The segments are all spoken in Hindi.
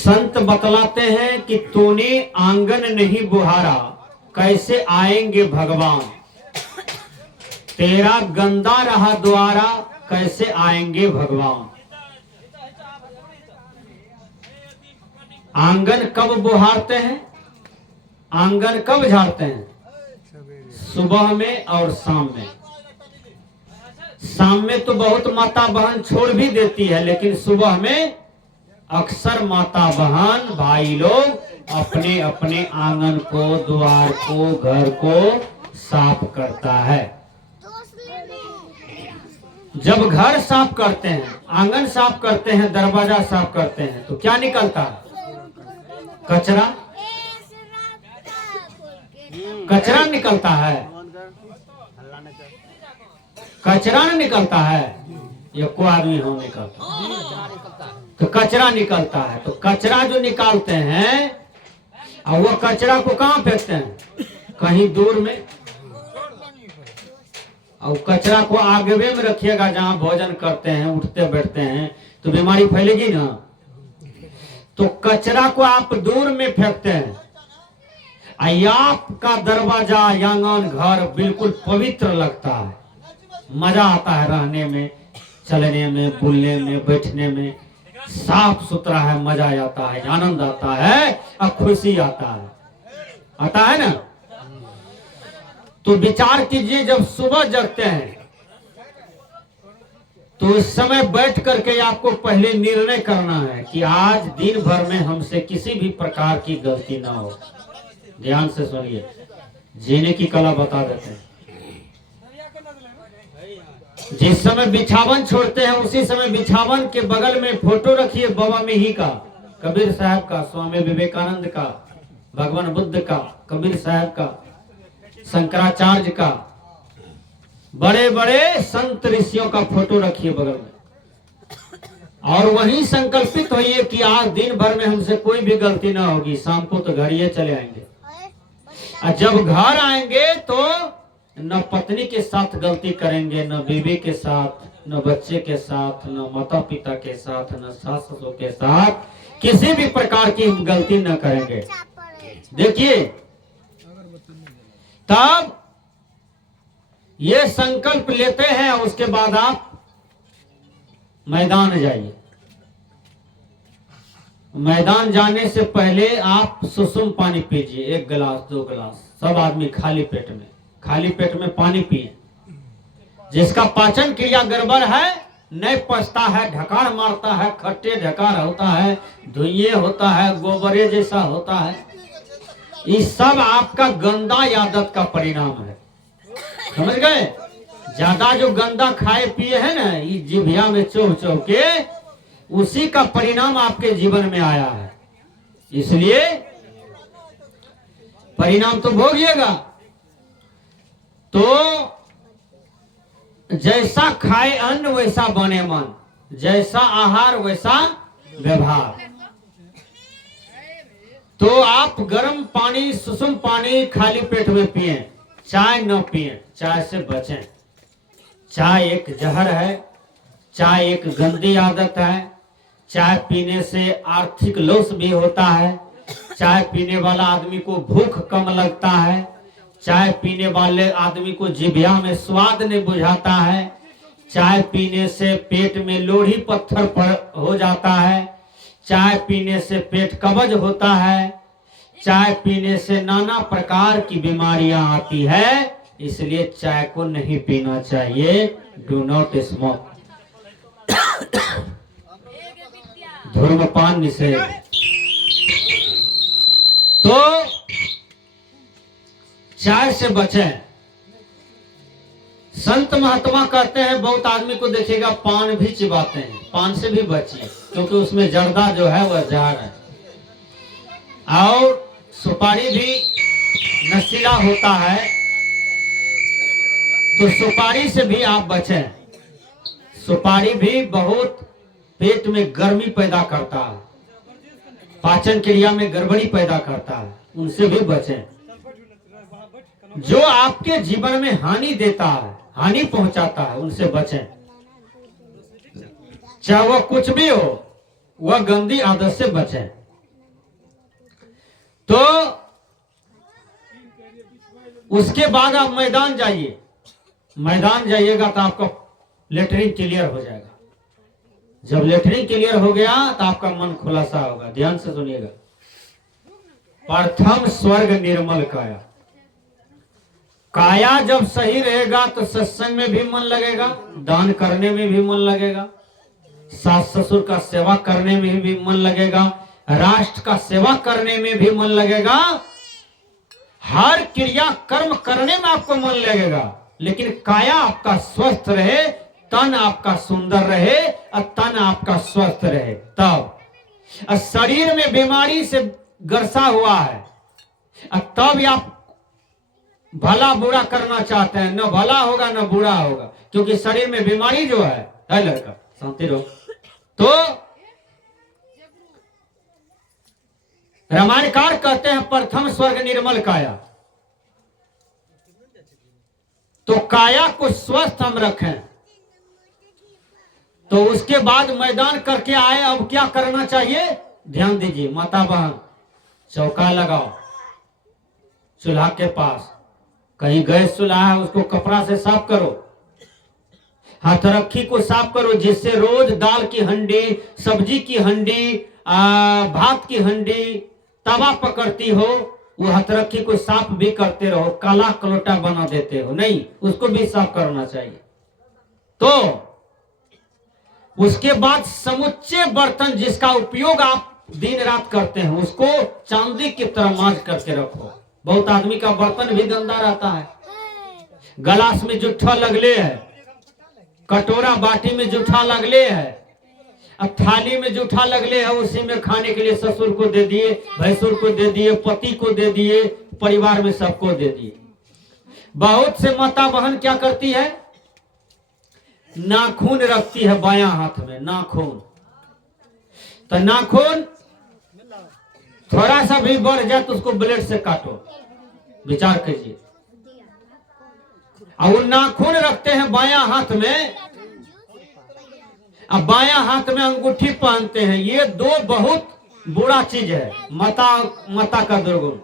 संत बतलाते हैं कि तूने आंगन नहीं बुहारा, कैसे आएंगे भगवान। तेरा गंदा रहा द्वारा, कैसे आएंगे भगवान। आंगन कब बुहारते हैं, आंगन कब झाड़ते हैं? सुबह में और शाम में। शाम में तो बहुत माता बहन छोड़ भी देती है, लेकिन सुबह में अक्सर माता बहन भाई लोग अपने अपने आंगन को, द्वार को, घर को साफ करता है। जब घर साफ करते हैं, आंगन साफ करते हैं, दरवाजा साफ करते हैं, तो क्या निकलता है? कचरा, कचरा निकलता है। कचरा नहीं निकलता है, ये को आदमी हो निकलता, तो कचरा निकलता है। तो कचरा जो निकालते हैं, और वो कचरा को कहाँ फेंकते हैं? कहीं दूर में। और कचरा को आगे में रखिएगा, जहाँ भोजन करते हैं, उठते बैठते हैं, तो बीमारी फैलेगी ना। तो कचरा को आप दूर में फेंकते हैं, आपका दरवाजा, आंगन, घर बिल्कुल पवित्र लगता है। मजा आता है रहने में, चलने में, बोलने में, बैठने में, साफ सुथरा है, मजा आता है, आनंद आता है और खुशी आता है ना। तो विचार कीजिए, जब सुबह जगते हैं तो इस समय बैठ करके आपको पहले निर्णय करना है कि आज दिन भर में हमसे किसी भी प्रकार की गलती ना हो। ध्यान से सुनिए, जीने की कला बता देते हैं। जिस समय बिछावन छोड़ते हैं, उसी समय बिछावन के बगल में फोटो रखिए बाबा मेही का, कबीर साहब का, स्वामी विवेकानंद का, भगवान बुद्ध का, कबीर साहब का, शंकराचार्य का, बड़े बड़े संत ऋषियों का फोटो रखिए बगल में। और वहीं संकल्पित होइए कि आज दिन भर में हमसे कोई भी गलती ना होगी, शाम को तो घर ही चले आएंगे। और जब घर आएंगे तो न पत्नी के साथ गलती करेंगे, न बीवी के साथ, न बच्चे के साथ, न माता पिता के साथ, न सास ससुर के साथ किसी भी प्रकार की गलती न करेंगे। देखिए, तब ये संकल्प लेते हैं, उसके बाद आप मैदान जाइए। मैदान जाने से पहले आप सुसुम पानी पीजिए, 1 गिलास 2 गिलास, सब आदमी खाली पेट में पानी पिए। जिसका पाचन क्रिया गड़बड़ है, नहीं पचता है, ढकार मारता है, खट्टे ढकार होता है, धुएं होता है, गोबरे जैसा होता है, ये सब आपका गंदा आदत का परिणाम है। समझ गए? ज्यादा जो गंदा खाए पिए है ना, ये जिभिया में चोह चोह के, उसी का परिणाम आपके जीवन में आया है। इसलिए परिणाम तो भोगिएगा। तो जैसा खाए अन्न वैसा बने मन, जैसा आहार वैसा व्यवहार। तो आप गर्म पानी, सुसुम पानी खाली पेट में पिए, चाय न पिए, चाय से बचें। चाय एक जहर है, चाय एक गंदी आदत है। चाय पीने से आर्थिक लॉस भी होता है। चाय पीने वाला आदमी को भूख कम लगता है। चाय पीने वाले आदमी को जिह्वा में स्वाद नहीं बुझाता है। चाय पीने से पेट में लोढ़ी पत्थर हो जाता है। चाय पीने से पेट कब्ज होता है। चाय पीने से नाना प्रकार की बीमारियां आती है। इसलिए चाय को नहीं पीना चाहिए। Do not smoke. धूम्रपान निषेध। तो चाय से बचें। संत महात्मा कहते हैं, बहुत आदमी को देखिएगा पान भी चिबाते हैं, पान से भी बचिए, क्योंकि उसमें जर्दा जो है वह जहर है। और सुपारी भी नशीला होता है, तो सुपारी से भी आप बचें। सुपारी भी बहुत पेट में गर्मी पैदा करता है, पाचन क्रिया में गड़बड़ी पैदा करता है, उनसे भी बचें। जो आपके जीवन में हानि देता है, हानि पहुंचाता है, उनसे बचें। चाहे वह कुछ भी हो, वह गंदी आदत से बचें। तो उसके बाद आप मैदान जाइए, मैदान जाइएगा तो आपका लेटरिन क्लियर हो जाएगा। जब लेटरिन क्लियर हो गया तो आपका मन खुलासा होगा। ध्यान से सुनिएगा, प्रथम स्वर्ग निर्मल काया। काया जब सही रहेगा तो सत्संग में भी मन लगेगा, दान करने में भी मन लगेगा, सास ससुर का सेवा करने में भी मन लगेगा, राष्ट्र का सेवा करने में भी मन लगेगा, हर क्रिया कर्म करने में आपको मन लगेगा। लेकिन काया आपका स्वस्थ रहे, तन आपका सुंदर रहे और तन आपका स्वस्थ रहे, तब शरीर में बीमारी से ग्रसा हुआ है और तब आप भला बुरा करना चाहते हैं, न भला होगा न बुरा होगा, क्योंकि शरीर में बीमारी जो है लड़का शांति रहो। तो रामायणकार कहते हैं प्रथम स्वर्ग निर्मल काया। तो काया को स्वस्थ हम रखें, तो उसके बाद मैदान करके आए। अब क्या करना चाहिए, ध्यान दीजिए माता बहन, चौका लगाओ चूल्हा के पास, कहीं गैस चूल्हा है उसको कपड़ा से साफ करो, हथरखी को साफ करो, जिससे रोज दाल की हंडी, सब्जी की हंडी, भात की हंडी तवा पकड़ती हो, वो हथरखी को साफ भी करते रहो। काला कलोटा बना देते हो नहीं, उसको भी साफ करना चाहिए। तो उसके बाद समुच्चे बर्तन जिसका उपयोग आप दिन रात करते हैं उसको चांदी की तरह मांज करके रखो। बहुत आदमी का बर्तन भी गंदा रहता है, गिलास में जूठा लगले है, कटोरा बाटी में जूठा लगले है, थाली में जूठा लगले है, उसी में खाने के लिए ससुर को दे दिए, भैंसुर को दे दिए, पति को दे दिए, परिवार में सबको दे दिए। बहुत से माता बहन क्या करती है, नाखून रखती है बायां हाथ में, नाखून। तो नाखून थोड़ा सा भी बढ़ जाए तो उसको ब्लेड से काटो, विचार कीजिए। और वो नाखून रखते हैं बायां हाथ में, अब बायां हाथ में अंगूठी पहनते हैं। ये दो बहुत बुरा चीज है, माता का दुर्गुण।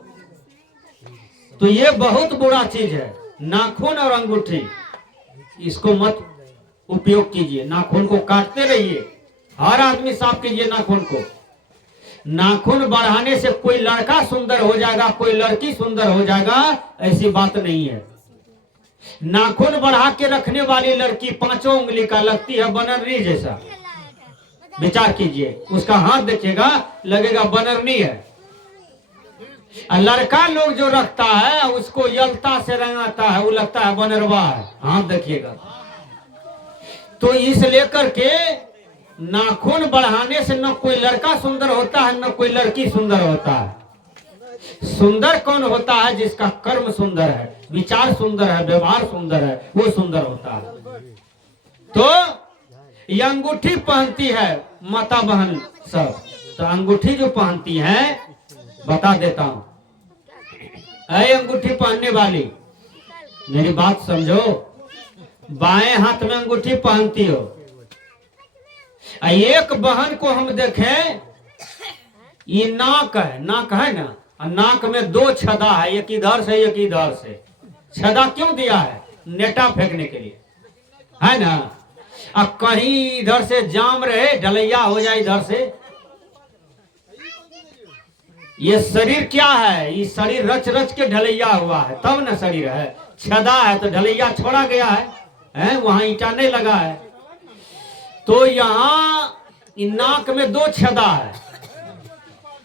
तो ये बहुत बुरा चीज है, नाखून और अंगूठी, इसको मत उपयोग कीजिए। नाखून को काटते रहिए, हर आदमी साफ कीजिए नाखून को। नाखून बढ़ाने से कोई लड़का सुंदर हो जाएगा, कोई लड़की सुंदर हो जाएगा, ऐसी बात नहीं है। नाखून बढ़ा के रखने वाली लड़की 5 उंगली का लगती है बनरनी जैसा, विचार कीजिए। उसका हाथ देखिएगा लगेगा बनरनी है। लड़का लोग जो रखता है उसको यलता से रंगाता है, वो लगता है बनरवा है, हाथ देखिएगा। तो इस लेकर के नाखून बढ़ाने से न कोई लड़का सुंदर होता है न कोई लड़की सुंदर होता है। सुंदर कौन होता है, जिसका कर्म सुंदर है, विचार सुंदर है, व्यवहार सुंदर है, वो सुंदर होता है। तो ये अंगूठी पहनती है माता बहन सब। तो अंगूठी जो पहनती है, बता देता हूं, ऐ अंगूठी पहनने वाली मेरी बात समझो, बाएं हाथ में अंगूठी पहनती हो। एक बहन को हम देखें, ये नाक है ना, नाक में 2 छदा है, एक इधर से एक इधर से। छदा क्यों दिया है, नेटा फेंकने के लिए, है ना। अब कहीं इधर से जाम रहे, ढलैया हो जाए इधर से। ये शरीर क्या है, ये शरीर रच रच के ढलैया हुआ है, तब ना शरीर है। छदा है तो ढलैया छोड़ा गया है, वहां ईटा नहीं लगा है। तो यहाँ नाक में 2 छदा है,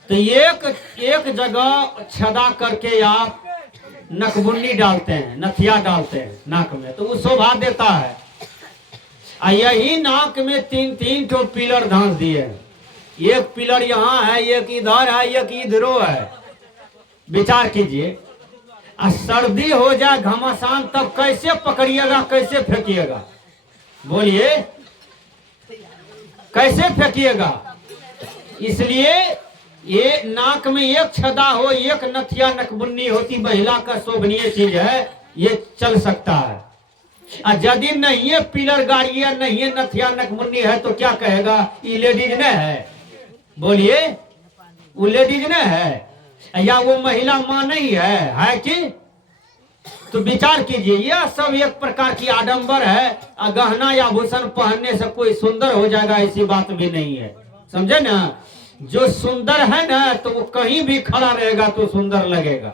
तो एक जगह छदा करके आप नकबुन्नी डालते हैं, नथिया डालते हैं नाक में, तो वो शोभा देता है। यही नाक में 3 ठो पिलर धांस दिए, एक पिलर यहाँ है, एक इधर है, एक इधरो है। विचार कीजिए, सर्दी हो जाए घमासान, तब कैसे पकड़िएगा, कैसे फेंकिएगा, बोलिए कैसे फेंकिएगा। इसलिए ये नाक में एक छदा हो, एक नथिया नकबुन्नी होती, महिला का शोभनीय चीज है, ये चल सकता है। यदि नहीं है पिलर गाड़ी है, नहीं है नथिया नकबुन्नी है, तो क्या कहेगा, ये लेडीज ने है, बोलिए वो लेडीज ने है। या वो महिला मां नहीं है कि? तो विचार कीजिए, यह सब एक प्रकार की आडंबर है। गहना या भूषण पहनने से कोई सुंदर हो जाएगा ऐसी बात भी नहीं है, समझे ना। जो सुंदर है ना तो वो कहीं भी खड़ा रहेगा तो सुंदर लगेगा,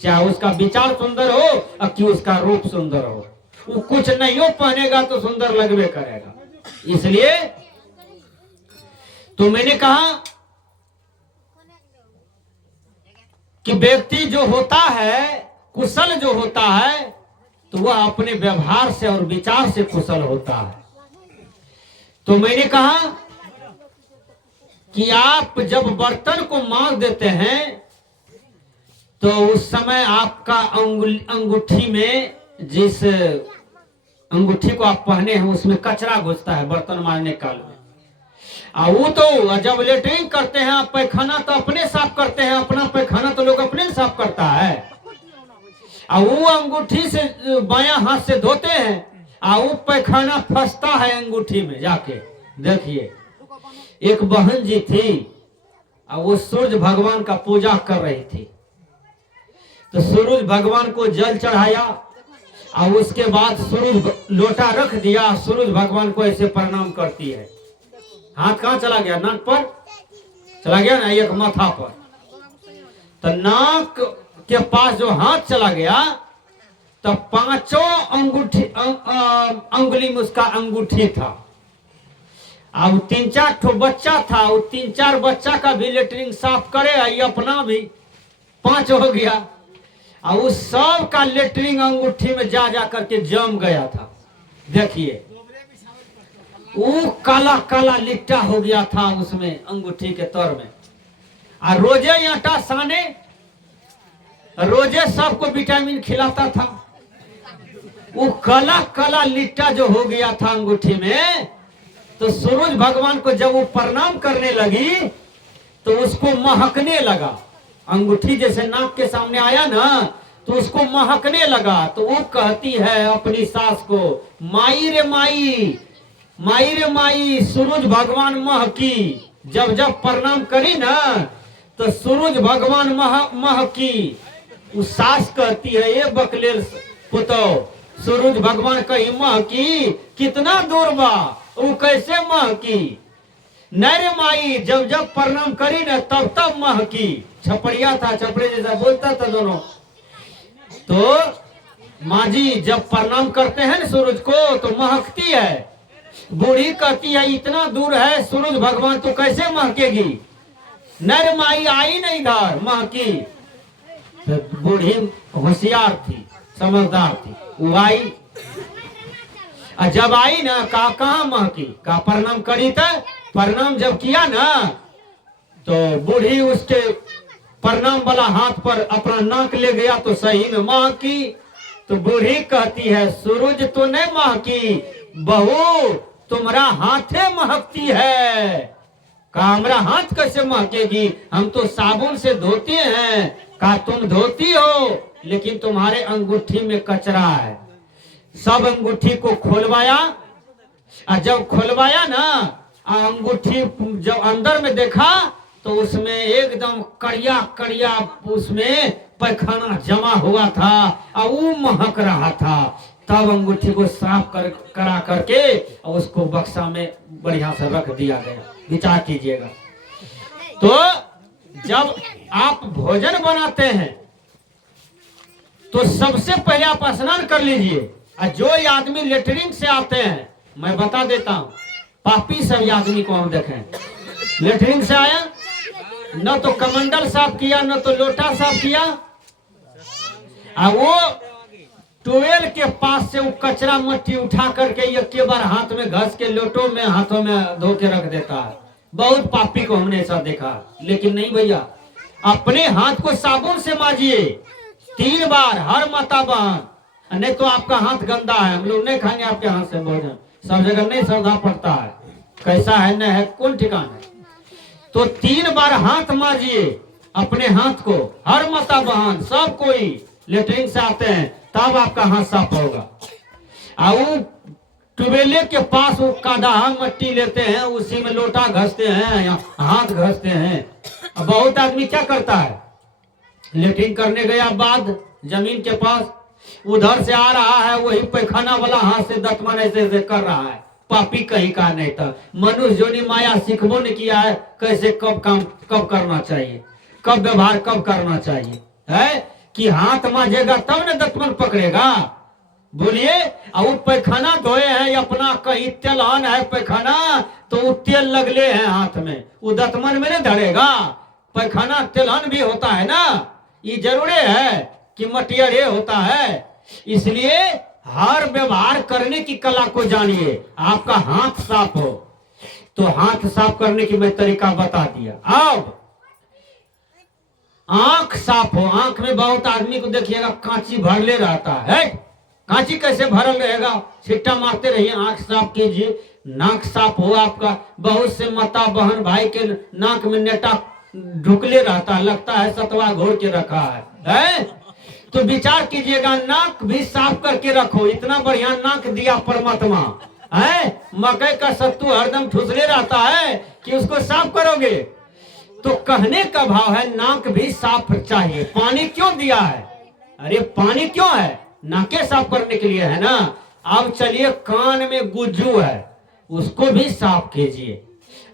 चाहे उसका विचार सुंदर हो और कि उसका रूप सुंदर हो। वो कुछ नहीं हो पहनेगा तो सुंदर लगवे करेगा। इसलिए तो मैंने कहा कि व्यक्ति जो होता है, कुशल जो होता है, तो वह अपने व्यवहार से और विचार से कुशल होता है। तो मैंने कहा कि आप जब बर्तन को मांज देते हैं तो उस समय आपका अंगूठी में, जिस अंगूठी को आप पहने हैं उसमें कचरा घुसता है बर्तन मारने काल में। वो तो जब लेटरिन करते हैं आप, पैखाना तो अपने साफ करते हैं, अपना पैखाना तो लोग अपने साफ करता है। वो अंगूठी से बायां हाथ से धोते हैं, वो पैखाना फंसता है अंगूठी में जाके। देखिए, एक बहन जी थी, वो सूरज भगवान का पूजा कर रही थी, तो सूरज भगवान को जल चढ़ाया और उसके बाद सूरज लोटा रख दिया, सूरज भगवान को ऐसे प्रणाम करती है। हाथ कहाँ चला गया? नाक पर चला गया ना, एक माथा पर। तो नाक के पास जो हाथ चला गया तो पांचों अंगूठी अंगुली में उसका अंगूठी था। अब 3-4 ठो बच्चा था, वो 3-4 बच्चा का भी लेटरिन साफ करे, ये अपना भी 5 हो गया। और उस सब का लेटरिन अंगूठी में जा जा करके जम गया था। देखिए, वो काला काला लिट्टा हो गया था उसमें अंगूठी के तर में। और रोजे आटा साने, रोजे सबको विटामिन खिलाता था। वो काला काला लिट्टा जो हो गया था अंगूठी में, तो सूरज भगवान को जब वो प्रणाम करने लगी तो उसको महकने लगा। अंगूठी जैसे नाक के सामने आया ना तो उसको महकने लगा। तो वो कहती है अपनी सास को, माई रे माई, माई रे माई, सूरज भगवान महकी। जब जब प्रणाम करी ना तो सूरज भगवान महकी। उस सास कहती है, ये बकलेल पुतो, सूरज भगवान कहीं महकी, कितना दूर बा, वो कैसे महकी? नरे माई, जब जब प्रणाम करी ना तब तब महकी। छपड़िया था, छपड़े जैसा बोलता था दोनों। तो माँ जी जब प्रणाम करते हैं ना सूरज को तो महकती है। बूढ़ी कहती है, इतना दूर है सूरज भगवान तो कैसे महकेगी? नर माई आई नहीं इधर, महकी। तो बूढ़ी होशियार थी, समझदार थी, वो आई। और जब आई ना कहाँ महकी, कहा प्रणाम करी था। प्रणाम जब किया ना तो बूढ़ी उसके प्रणाम वाला हाथ पर अपना नाक ले गया तो सही में महकी। तो बूढ़ी कहती है, सूरज तो नहीं महकी, बहू तुम्हारा हाथे महकती है। कहा हमरा हाथ कैसे महकेगी, हम तो साबुन से धोते हैं। कहा तुम धोती हो लेकिन तुम्हारे अंगूठी में कचरा है। सब अंगूठी को खोलवाया, और जब खोलवाया ना अंगूठी जब अंदर में देखा तो उसमें एकदम कड़िया कड़िया उसमें पैखाना जमा हुआ था और वो महक रहा था। तब अंगूठी को साफ करा करके और उसको बक्सा में बढ़िया से रख दिया गया। विचार कीजिएगा। तो जब आप भोजन बनाते हैं तो सबसे पहले आप स्नान कर लीजिए। और जो ये आदमी लेटरिन से आते हैं, मैं बता देता हूं, पापी सब आदमी को हम देखें। लेटरिन से आया, न तो कमंडल साफ किया, न तो लोटा साफ किया, और वो टोवेल के पास से वो कचरा मट्टी उठा करके एक बार हाथ में घस के लोटों में हाथों में धो के रख देता है। बहुत पापी को हमने ऐसा देखा। लेकिन नहीं भैया, अपने हाथ को साबुन से माजिए 3 बार, हर माता बहन, नहीं तो आपका हाथ गंदा है, हम लोग नहीं खाएंगे आपके हाथ से भोजन। सब जगह नहीं श्रद्धा पड़ता है, कैसा है न है कौन ठिकान है। तो 3 बार हाथ माजिए अपने हाथ को, हर माता बहन सब कोई लेटरिन से आते हैं तब आपका हाथ साफ होगा। और टुबेले के पास वो काढ़ा मट्टी लेते हैं, उसी में लोटा घसते हैं या हाथ घसते हैं। बहुत आदमी क्या करता है, लेटरिन करने गया बाद जमीन के पास, उधर से आ रहा है वही पैखाना वाला हाथ से दतमन ऐसे ऐसे कर रहा है। पापी कहीं का नहीं था। मनुष्य जोनी माया सीखबो ने किया है कैसे कब काम कब करना चाहिए, कब व्यवहार कब करना चाहिए, है कि हाथ मांजेगा तब न दतमन पकड़ेगा। बोलिए, और वो पैखाना धोए हैं अपना, कहीं तेलहन है पैखाना तो वो तेल लगले हैं हाथ में, वो दतमन में नहीं धरेगा। पैखाना तेलहन भी होता है ना, ये जरूरी है कि मटियरे होता है। इसलिए हर व्यवहार करने की कला को जानिए। आपका हाथ साफ हो तो हाथ साफ करने की मैं तरीका बता दिया। अब आंख साफ हो, आंख में बहुत आदमी को देखिएगा कांची भरले रहता है। कांची कैसे भरल रहेगा, छिट्टा मारते रहिए, आंख साफ कीजिए। नाक साफ हो आपका, बहुत से माता बहन भाई के नाक में नेटा ढुकले रहता है, लगता है सतवा घोर के रखा है? तो विचार कीजिएगा, नाक भी साफ करके रखो। इतना बढ़िया नाक दिया परमात्मा है, मकई का सत्तू हरदम ठुसले रहता है कि उसको साफ करोगे। तो कहने का भाव है नाक भी साफ चाहिए। पानी क्यों दिया है? अरे पानी क्यों है? नाके साफ करने के लिए है ना। अब चलिए, कान में गुज्जू है, उसको भी साफ कीजिए।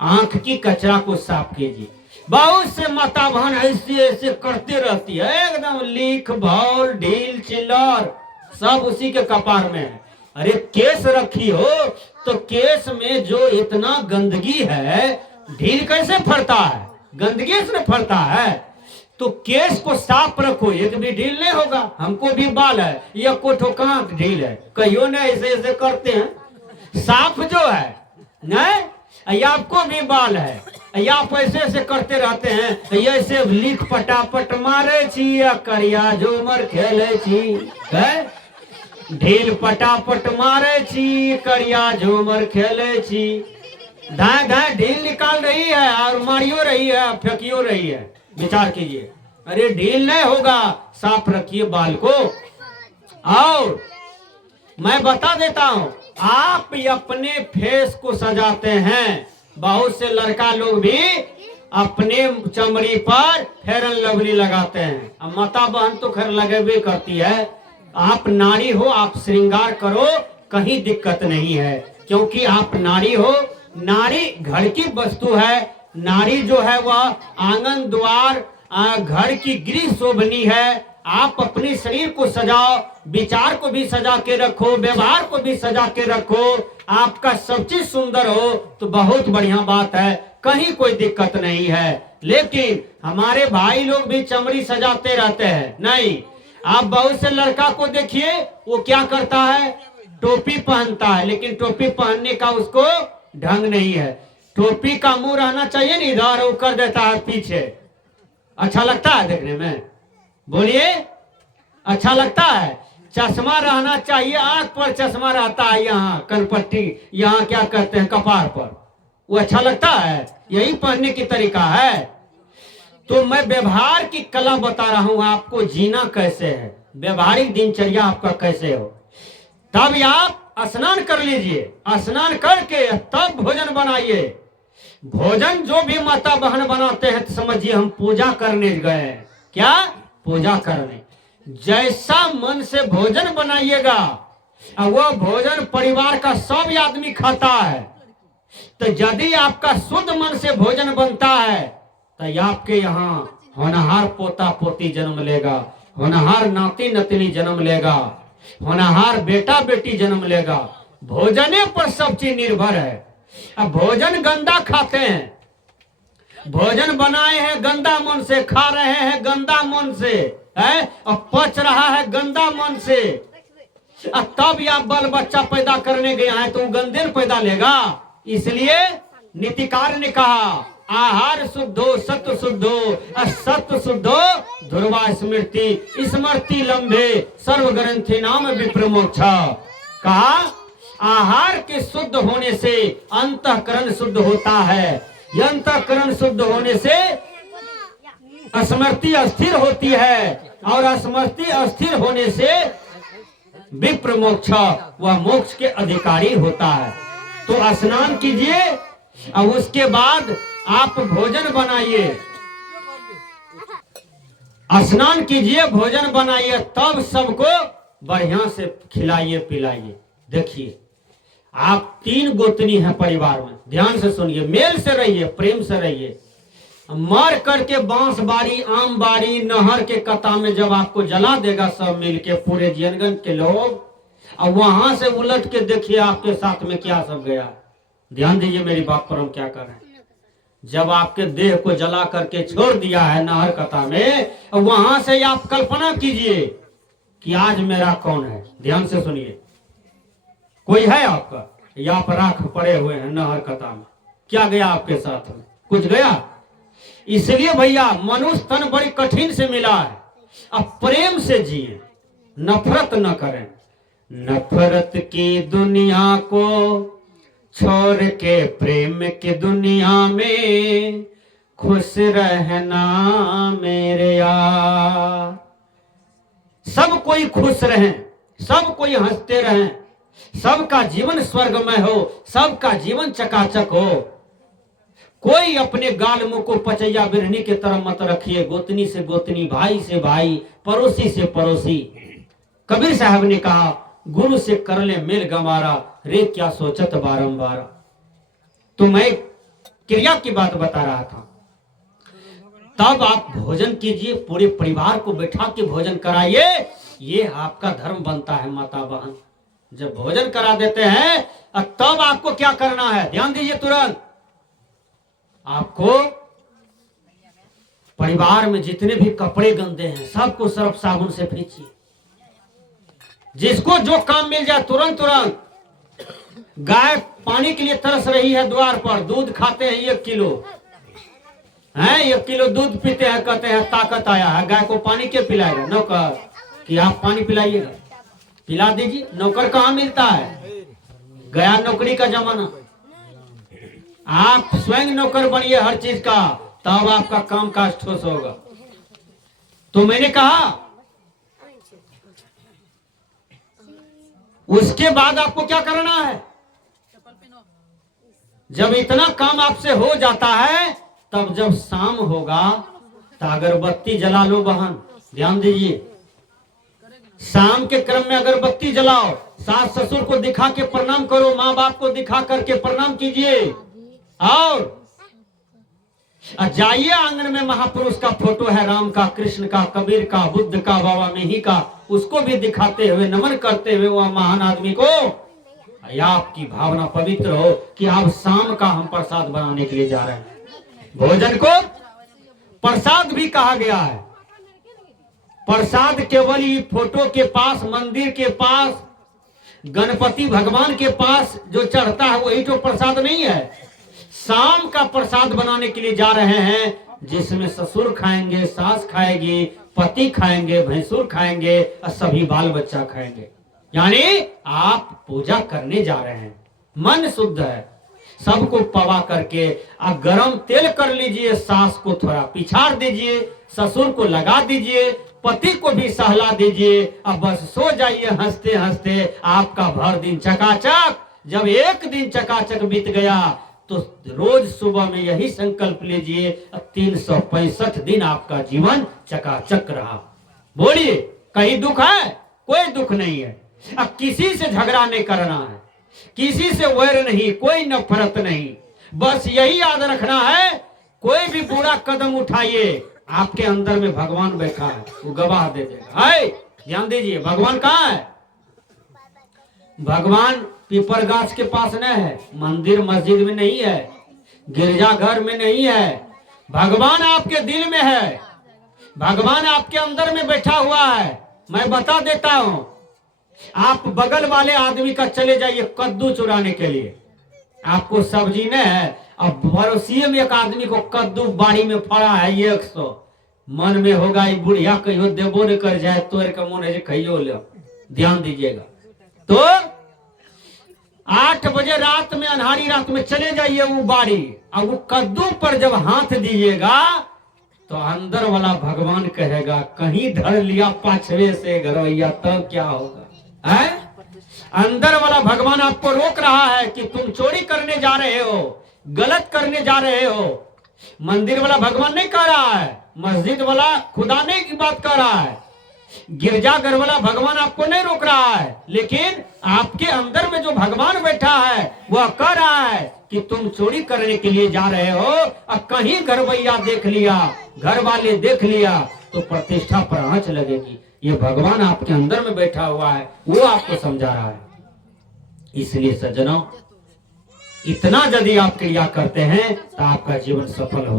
आंख की कचरा को साफ कीजिए। बहुत से माता बहन ऐसे ऐसे करते रहती है, एकदम लीख भौल ढील चिल्लर सब उसी के कपार में है। अरे केस रखी हो तो केस में जो इतना गंदगी है, ढील कैसे फरता है? गंदगी से फरता है। तो केस को साफ रखो, एक भी ढील नहीं होगा। हमको भी बाल है, ये कोठो कहाँ ढील है? कहियो ने ऐसे ऐसे करते हैं। साफ जो है नहीं, आपको भी बाल है, या आप ऐसे ऐसे करते रहते हैं, ऐसे लिख पटापट मारे छी या करिया झूमर खेले छी, है ढील पटापट मारे छी करिया झूमर खेले छी। धाए धाए ढील निकाल रही है और मारियो रही है, फेंकियो रही है। विचार कीजिए, अरे ढील नहीं होगा, साफ रखिए बाल को। और मैं बता देता हूं, आप अपने फेस को सजाते हैं। बहुत से लड़का लोग भी अपने चमड़ी पर फेयर एंड लवली लगाते हैं। अब माता बहन तो खैर लगेबे करती है। आप नारी हो, आप श्रृंगार करो, कहीं दिक्कत नहीं है, क्योंकि आप नारी हो। नारी घर की वस्तु है। नारी जो है वह आंगन द्वार घर की गृह शोभनी है। आप अपने शरीर को सजाओ, विचार को भी सजा के रखो, व्यवहार को भी सजा के रखो। आपका सब चीज सुंदर हो तो बहुत बढ़िया बात है, कहीं कोई दिक्कत नहीं है। लेकिन हमारे भाई लोग भी चमड़ी सजाते रहते हैं। नहीं, आप बहुत से लड़का को देखिए, वो क्या करता है, टोपी पहनता है, लेकिन टोपी पहनने का उसको ढंग नहीं है। टोपी का मुंह रहना चाहिए नहीं, इधर वो कर देता है पीछे। अच्छा लगता है देखने में? बोलिए, अच्छा लगता है? चश्मा रहना चाहिए, आंख पर चश्मा रहता है, यहाँ कनपट्टी, यहाँ क्या कहते हैं कपार पर, वो अच्छा लगता है? यही पहनने की तरीका है। तो मैं व्यवहार की कला बता रहा हूं आपको, जीना कैसे है, व्यवहारिक दिनचर्या आपका कैसे हो। तब आप स्नान कर लीजिए, स्नान करके तब भोजन बनाइए। भोजन जो भी माता बहन बनाते हैं तो समझिए हम पूजा करने गए। क्या? पूजा करने। जैसा मन से भोजन बनाइएगा, वह भोजन परिवार का सब आदमी खाता है। तो यदि आपका शुद्ध मन से भोजन बनता है तो आपके यहाँ होनहार पोता पोती जन्म लेगा, होनहार नाती नतनी जन्म लेगा, होनहार बेटा बेटी जन्म लेगा। भोजने पर सब चीज निर्भर है। अब भोजन गंदा खाते हैं, भोजन बनाए हैं गंदा मन से, खा रहे हैं गंदा मन से, है और पच रहा है गंदा मन से, तब आप बाल बच्चा पैदा करने गए हैं तो गंदे पैदा लेगा। इसलिए नीतिकार ने कहा, आहार शुद्धो सत्व शुद्धो असत्व शुद्धो ध्रुवा स्मृति स्मृति लंबे सर्व ग्रंथि नाम विप्रमोक्षा। कहा आहार के शुद्ध होने से अंतःकरण शुद्ध होता है, अंतःकरण शुद्ध होने से स्मृति अस्थिर होती है, और स्मृति अस्थिर होने से विप्र मोक्ष, वह मोक्ष के अधिकारी होता है। तो स्नान कीजिए और उसके बाद आप भोजन बनाइए। स्नान कीजिए, भोजन बनाइए, तब सबको बढ़िया से खिलाइए पिलाइए। देखिए, आप 3 गोतनी हैं परिवार में, ध्यान से सुनिए, मेल से रहिए, प्रेम से रहिए। मर करके बांस बाड़ी, आम बाड़ी, नहर के कता में जब आपको जला देगा सब मिलके, पूरे जीनगंज के लोग, अब वहां से उलट के देखिए आपके साथ में क्या सब गया। ध्यान दीजिए मेरी बात पर, हम क्या कर रहे हैं। जब आपके देह को जला करके छोड़ दिया है नहर कथा में, वहां से आप कल्पना कीजिए कि आज मेरा कौन है। ध्यान से सुनिए, कोई है आपका, या आप राख पड़े हुए हैं नहर कथा में, क्या गया आपके साथ में, कुछ गया। इसलिए भैया मनुष्य तन बड़ी कठिन से मिला है, अब प्रेम से जिए, नफरत न करें। नफरत की दुनिया को छोड़ के प्रेम की दुनिया में खुश रहना मेरे यार। सब कोई खुश रहें, सब कोई हंसते रहें, सबका जीवन स्वर्गमय हो, सबका जीवन चकाचक हो। कोई अपने गाल मुंह को पचैया बिरहनी की तरह मत रखिए, गोतनी से गोतनी, भाई से भाई, पड़ोसी से पड़ोसी। कबीर साहब ने कहा, गुरु से कर ले मेल गंवारा, रे क्या सोचत बारंबार। तो मैं क्रिया की बात बता रहा था। तब आप भोजन कीजिए, पूरे परिवार को बैठा के भोजन कराइए, ये आपका धर्म बनता है माता बहन। जब भोजन करा देते हैं तब आपको क्या करना है, ध्यान दीजिए तुरंत। आपको परिवार में जितने भी कपड़े गंदे हैं सबको सर्फ साबुन से फींचिए। जिसको जो काम मिल जाए तुरंत तुरंत। गाय पानी के लिए तरस रही है द्वार पर, दूध खाते हैं 1 किलो है, 1 किलो दूध पीते हैं, कहते हैं ताकत आया है। गाय को पानी के पिलाएगा नौकर, कि आप पानी पिलाइएगा, पिला दीजिए। नौकर कहाँ मिलता है, गया नौकरी का जमाना। आप स्वयं नौकर बनिए हर चीज का, तब आपका काम काज ठोस होगा। तो मैंने कहा उसके बाद आपको क्या करना है, जब इतना काम आपसे हो जाता है, तब जब शाम होगा तो अगरबत्ती जला लो बहन। ध्यान दीजिए, शाम के क्रम में अगरबत्ती जलाओ, सास ससुर को दिखा के प्रणाम करो, माँ बाप को दिखा करके प्रणाम कीजिए। और जाइए आंगन में, महापुरुष का फोटो है, राम का, कृष्ण का, कबीर का, बुद्ध का, बाबा मेही का, उसको भी दिखाते हुए नमन करते हुए वह महान आदमी को, आपकी भावना पवित्र हो कि आप शाम का हम प्रसाद बनाने के लिए जा रहे हैं। भोजन को प्रसाद भी कहा गया है। प्रसाद केवल ही फोटो के पास, मंदिर के पास, गणपति भगवान के पास जो चढ़ता है वही तो प्रसाद नहीं है। शाम का प्रसाद बनाने के लिए जा रहे हैं, जिसमें ससुर खाएंगे, सास खाएगी, पति खाएंगे, भैंसुर खाएंगे और सभी बाल बच्चा खाएंगे। यानी आप पूजा करने जा रहे हैं, मन शुद्ध है। सबको पवा करके आप गरम तेल कर लीजिए, सास को थोड़ा पिछाड़ दीजिए, ससुर को लगा दीजिए, पति को भी सहला दीजिए, अब बस सो जाइए हंसते हंसते। आपका भर दिन चकाचक। जब एक दिन चकाचक बीत गया तो रोज सुबह में यही संकल्प लीजिए, 365 दिन आपका जीवन चकाचक रहा। बोलिए, कहीं दुख है? कोई दुख नहीं है। अब किसी से झगड़ा नहीं करना है, किसी से वैर नहीं, कोई नफरत नहीं, बस यही याद रखना है, कोई भी बुरा कदम उठाइए, आपके अंदर में भगवान बैठा है, वो गवाह दे देगा। हाय, ध्यान दीजिए, भगवान कहाँ है? भगवान पीपर गाछ के पास नहीं है, मंदिर मस्जिद में नहीं है, गिरजाघर में नहीं है। भगवान आपके दिल में है, भगवान आपके अंदर में बैठा हुआ है। मैं बता देता हूं, आप बगल वाले आदमी का चले जाइए कद्दू चुराने के लिए, आपको सब्जी नहीं है, अब पड़ोसी में एक आदमी को कद्दू बाड़ी में फड़ा है 100, मन में होगा ये बुढ़िया कहियो देबो न कर जाए, तोड़ के मन है कहियो ले। ध्यान दीजिएगा। तो 8 बजे रात में, अन्हारी रात में चले जाइए वो बाड़ी, और वो कद्दू पर जब हाथ दीजिएगा तो अंदर वाला भगवान कहेगा कहीं धर लिया पाछवे से घरवैया, तब क्या होगा? है? अंदर वाला भगवान आपको रोक रहा है कि तुम चोरी करने जा रहे हो, गलत करने जा रहे हो, मंदिर वाला भगवान नहीं कह रहा है, मस्जिद वाला खुदा नहीं की बात कर रहा है, गिरजाघर वाला भगवान आपको नहीं रोक रहा है, लेकिन आपके अंदर में जो भगवान बैठा है वह कह रहा है कि तुम चोरी करने के लिए जा रहे हो और कहीं घरवैया देख लिया, घर वाले देख लिया तो प्रतिष्ठा पर आंच लगेगी। ये भगवान आपके अंदर में बैठा हुआ है, वो आपको समझा रहा है। इसलिए सज्जनों, इतना यदि आप क्रिया करते हैं तो आपका जीवन सफल होगा।